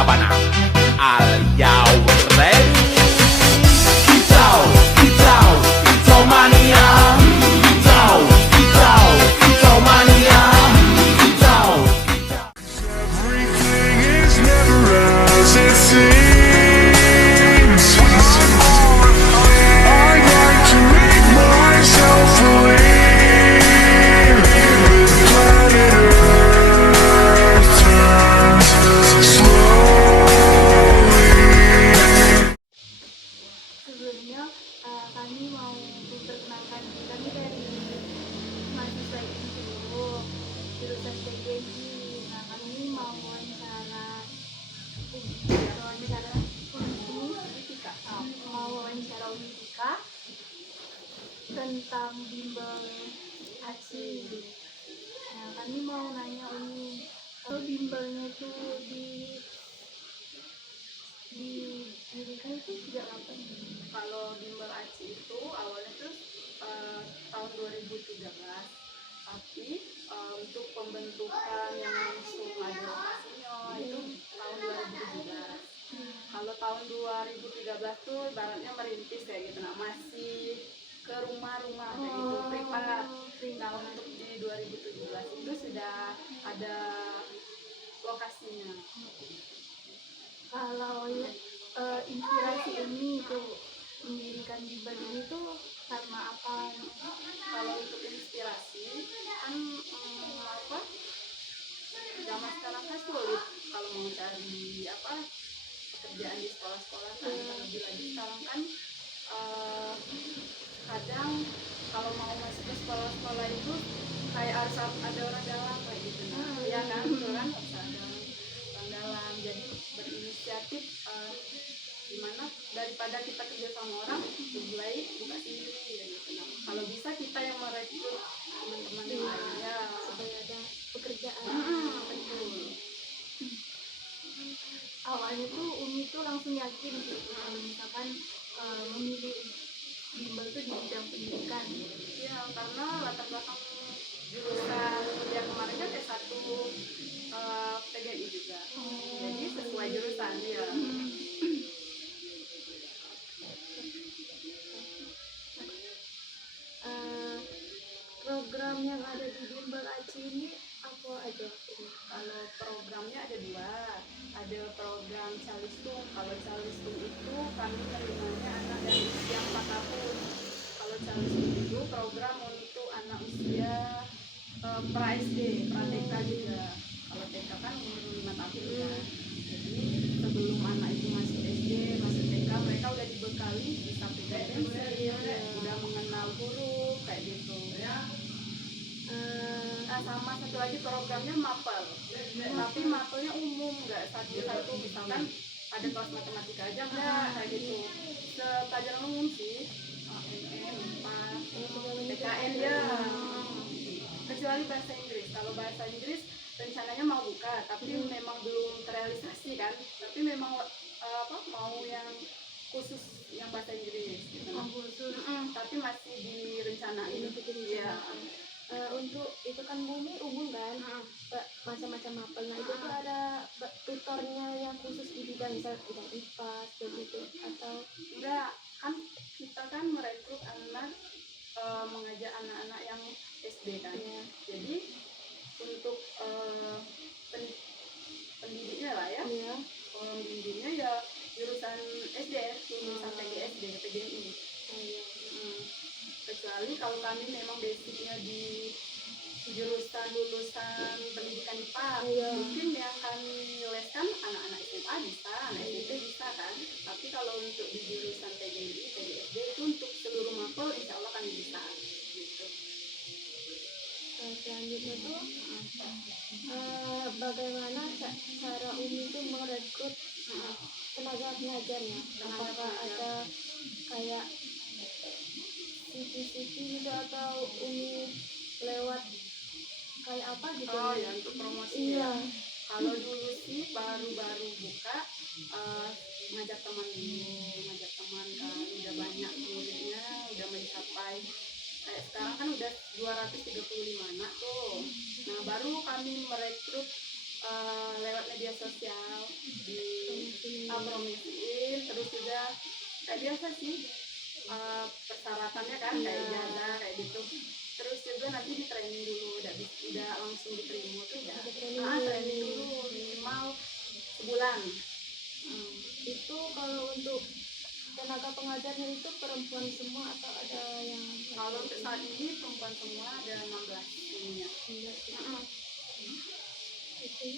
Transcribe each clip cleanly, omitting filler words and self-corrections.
Sabana. Are you ready? Kicau, kicau, kicau mania. Kicau, kicau, kicau mania. Kicau, kicau. Everything is never as it seems. I'd like to make myself believe that planet Earth turns slowly. Sebelumnya kami mau memperkenalkan diri kami dari mahasiswa ini dulu, jurusan PGI. Nah, kami mau wawancara Unitika tentang bimbel ACI. Nah, kami mau nanya Uni, kalau bimbelnya itu didirikan itu sejak kapan? Kalau bimbel ACI itu awalnya tuh tahun 2013, tapi untuk pembentukan yang langsung ada lokasinya itu tahun 2017. Kalau tahun 2013 tuh ibaratnya merintis kayak gitu, nah masih ke rumah-rumah kayak gitu, privat. Nah untuk di 2017 itu sudah ada lokasinya. Kalau inspirasi ini tuh mendirikan bimbel ini tuh karena apa? Kalau untuk inspirasi kan apa, zaman sekarang kan sulit kalau mau cari apa pekerjaan di sekolah-sekolah kan, terlebih lagi sekarang kan kadang kalau mau masuk ke sekolah-sekolah itu kayak harus ada orang dalam kayak gitu, nah ya kan itu kan harus ada orang dalam. Jadi berinisiatif gimana daripada kita kerja sama orang, lebih baik buka sendiri ya gitu. Nah kalau bisa kita yang merekrut teman-teman yang lainnya Supaya ada pekerjaan. betul. Awalnya tuh Umi tuh langsung yakin gitu kalau misalkan memilih bimbel tuh di bidang pendidikan. Ya karena latar belakang jurusan yang kemarin kan S1 PGI juga, jadi sesuai jurusan ya. Program yang ada di bimbel ACI ini apa aja? Kalau programnya ada dua, ada program Calistung. Kalau Calistung itu kami menerimanya anak dari usia 4 tahun. Kalau Calistung itu program untuk anak usia pra SD, pra TK juga. Kalau TK kan umur 5 tahun ya. Jadi sebelum anak itu masuk SD, masuk TK, mereka udah dibekali bisa PPM, udah mengenal huruf kayak gitu. Sama satu lagi programnya mapel, tapi mapelnya umum, nggak satu-satu. Misalkan ada kelas matematika aja nggak kayak gitu, pelajaran umum sih, MM, IPA, PKN ya, kecuali bahasa Inggris. Kalau bahasa Inggris rencananya mau buka, tapi memang belum terrealisasi kan, tapi memang mau yang khusus yang bahasa Inggris gitu. Tapi masih direncanain ya. Untuk itu kan Bumi umum kan, macam-macam mapel. Nah itu tuh ada tutornya yang khusus di bidang bidang IPA begitu atau enggak? Kan kita kan merekrut anak, mengajak anak-anak yang SD kan ya. Jadi untuk pendidiknya lah ya, pembimbingnya ya jurusan SD, jurusan PGSD, PGI. Kecuali kalau kami memang basicnya di jurusan lulusan pendidikan IPA, mungkin yang kami leskan anak-anak SMA bisa, anak SMP bisa kan. Tapi kalau untuk di jurusan PGI, PGSD itu untuk seluruh mapel insya Allah kami bisa gitu. selanjutnya tuh bagaimana cara Umi tuh merekrut tenaga pengajarnya? Apakah ada kayak CV gitu atau Umi lewat kayak apa gitu? Oh ya, untuk promosi. Iya. Kalau dulu sih baru-baru buka, ngajak teman kan, udah banyak muridnya, udah mencapai kayak sekarang kan udah 235 anak tuh. Nah baru kami merekrut lewat media sosial di promosiin, terus juga kayak biasa sih persyaratannya kan kayak ijazah kayak gitu. Terus juga nanti di training dulu, udah langsung diterima tuh ya. Training dulu minimal sebulan. Itu kalau untuk tenaga pengajarnya itu perempuan semua atau ada yang Kalau untuk saat ini perempuan semua ada 16 ininya. itu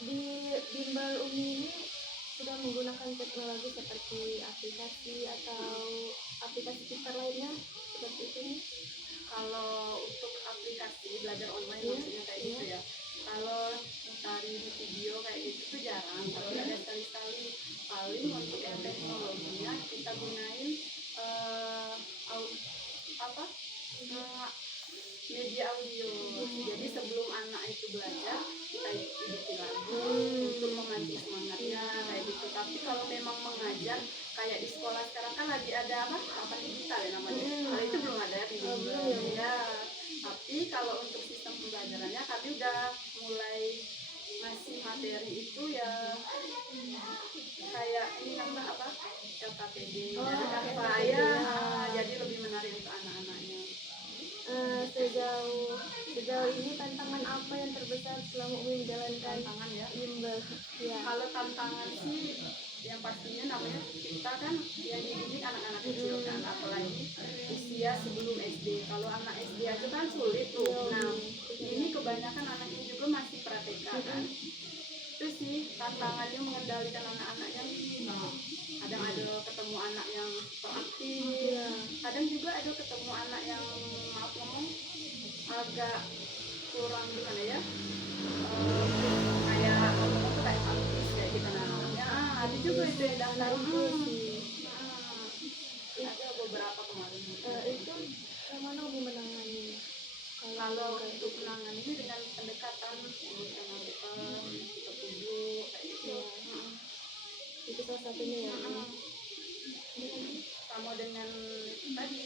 di bimbel Umi ini sudah menggunakan teknologi seperti aplikasi atau aplikasi pintar lainnya seperti itu nih? Kalau untuk aplikasi belajar online maksudnya kayak gitu ya. Kalau cari di video kayak gitu tuh jarang, tapi ada sekali-sekali. Paling untuk yang teknologinya kita gunain apa media audio. Jadi sebelum anak itu belajar kita bikin lagu untuk memancing semangatnya kayak gitu. Tapi kalau memang mengajar kayak di sekolah sekarang kan lagi ada apa papan digital ya namanya. Kalau itu belum ada di ya. Tapi kalau untuk sistem pembelajarannya kami udah mulai ngasih materi itu ya kayak ini nambah apa LKPD dan apa ya, jadi lebih menarik untuk anak-anaknya. Sejauh ini tantangan apa yang terbesar selama Umi menjalankan Tantangan ya. bimbel? Ya. Kalau tantangan sih yang pastinya namanya kita kan yang dididik anak-anak kecil kan, apalagi usia sebelum SD. Kalau anak SD aja kan sulit tuh. Nah, ini kebanyakan anak ini juga masih pratika kan. Itu sih tantangannya mengendalikan anak-anaknya. Kadang ada ketemu anak yang proaktif, kadang juga ada ketemu anak yang maaf ngomong agak kurang gimana ya, kayak ngomong tuh kayak kampus kayak gitu namanya. Ada juga itu yang daftar ada beberapa kemarin. Itu mana Umi menangani? Kalau untuk menangani ini dengan pendekatan emosional kita tuju kayak gitu. Itu salah satunya ya. Sama dengan tadi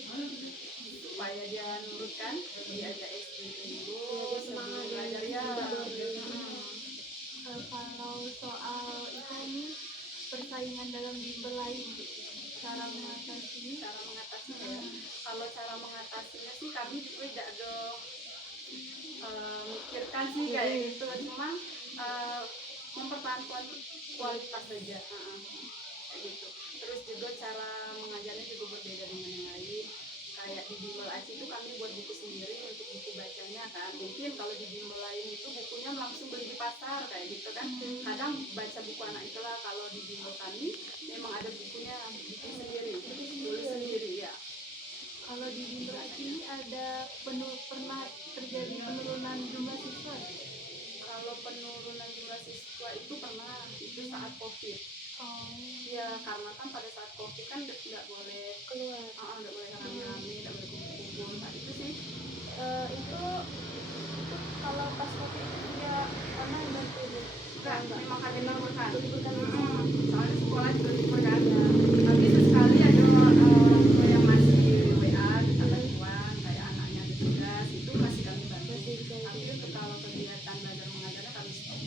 supaya dia nurutkan, diajak SD dulu sebelum belajar ya. Kalau soal itu nih persaingan dalam bimbel lain, cara mengatasinya Ya. Kalau cara mengatasinya sih kami juga tidak ada mikirkan sih kayak gitu, cuma mempertahankan kualitas saja kayak gitu. Terus juga cara mengajarnya juga berbeda dengan yang lain. Kayak di bimbel ACI itu kami buat buku sendiri untuk buku bacanya kan. Mungkin kalau di bimbel lain itu bukunya langsung beli di pasar kayak gitu kan. Kadang baca buku anak itulah. Kalau di bimbel kami memang ada bukunya bikin sendiri, tulis sendiri ya. kalau di bimbel ini ada pernah terjadi penurunan jumlah siswa? Kalau penurunan jumlah siswa itu pernah, itu saat COVID. Ya karena kan pada saat COVID kan nggak boleh Keluar. nggak boleh rame-rame, nggak boleh kumpul-kumpul. Nah itu sih Itu kalau pas COVID itu juga karena bantu enggak, memang kami liburkan. liburkan. Soalnya sekolah juga libur kan. Tapi sesekali ada orang tua yang masih WA kita bantuan, kayak anaknya ada tugas, itu masih kami bantu. Tapi untuk kalau kegiatan belajar mengajarnya kami stop.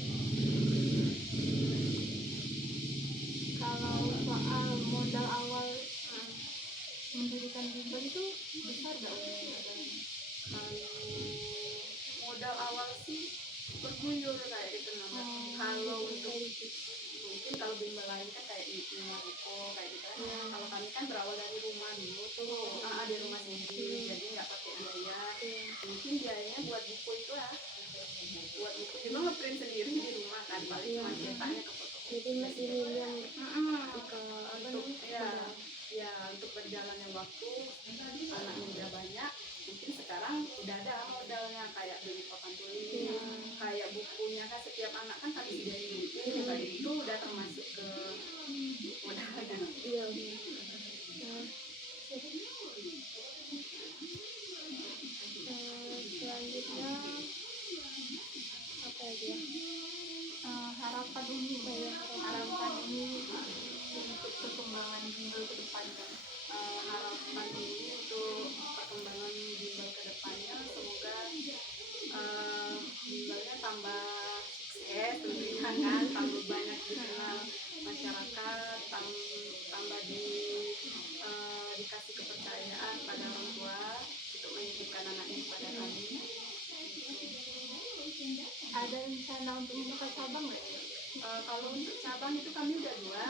Kalau soal modal awal mendirikan bimbel itu besar nggak Umi? Modal awal sih berguyur kayak gitu namanya. Kalau untuk mungkin kalau bimbel lain kan kayak di ruko kayak gitu kan. Kalau kami kan berawal dari rumah dulu tuh, di rumah sendiri, jadi nggak pakai biaya. Mungkin biayanya buat buku itu ya, buat buku juga ngeprint sendiri di rumah kan, paling cuma cetaknya ke foto. Jadi masih minjem Untuk ya untuk berjalannya waktu anaknya udah banyak, mungkin sekarang udah ada modalnya kayak beli papan tulis, kayak bukunya kan setiap anak kan kami sediain buku kayak itu udah termasuk ke modalnya. Iya. Selanjutnya apa lagi ya? Harapan Umi untuk perkembangan bimbel ke depannya. Harapan ini untuk perkembangan bimbel ke depannya semoga bimbelnya tambah tentunya kan, tambah banyak dikenal masyarakat, tambah dikasih kepercayaan pada orang tua untuk menitipkan anaknya kepada kami. Ada rencana untuk membuka cabang nggak? Kalau untuk cabang itu kami udah dua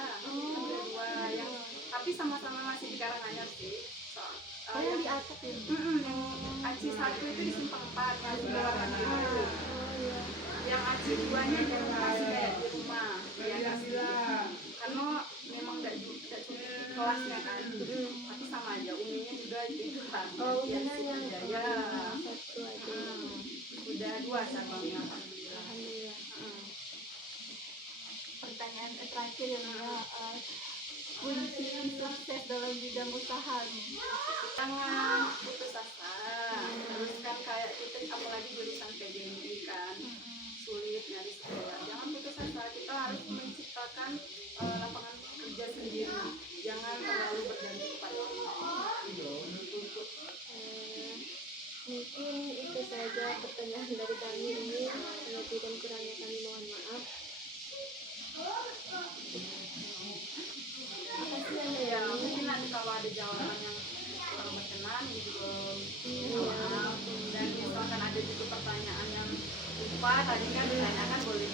yang tapi sama-sama masih di Karanganyar sih. Yang di atas ya? Yang Aci 1 itu di Simpang 4 masih di luar itu. Yang Aci 2-nya di masih kayak di rumah ya, karena memang nggak cukup kelasnya kan, tapi sama aja uminya juga itu kan. Benar yang Jaya satu aja. udah 2 cabangnya. Alhamdulillah. Pertanyaan terakhir ya, kunci sukses dalam bidang usaha nih. Jangan putus asa, terus kan kayak kita apalagi jurusan PDMI kan sulit nyari kerja. Jangan putus asa, kita harus menciptakan lapangan kerja sendiri, jangan terlalu bergantung kepada orang lain. Mungkin itu saja pertanyaan dari kami ini. Lebih dan kurangnya kami mohon maaf. Makasih Ya, ya. mungkin nanti kalau ada jawaban yang kurang berkenan ini juga maaf. Dan misalkan ada juga pertanyaan yang lupa tadi kan ditanyakan boleh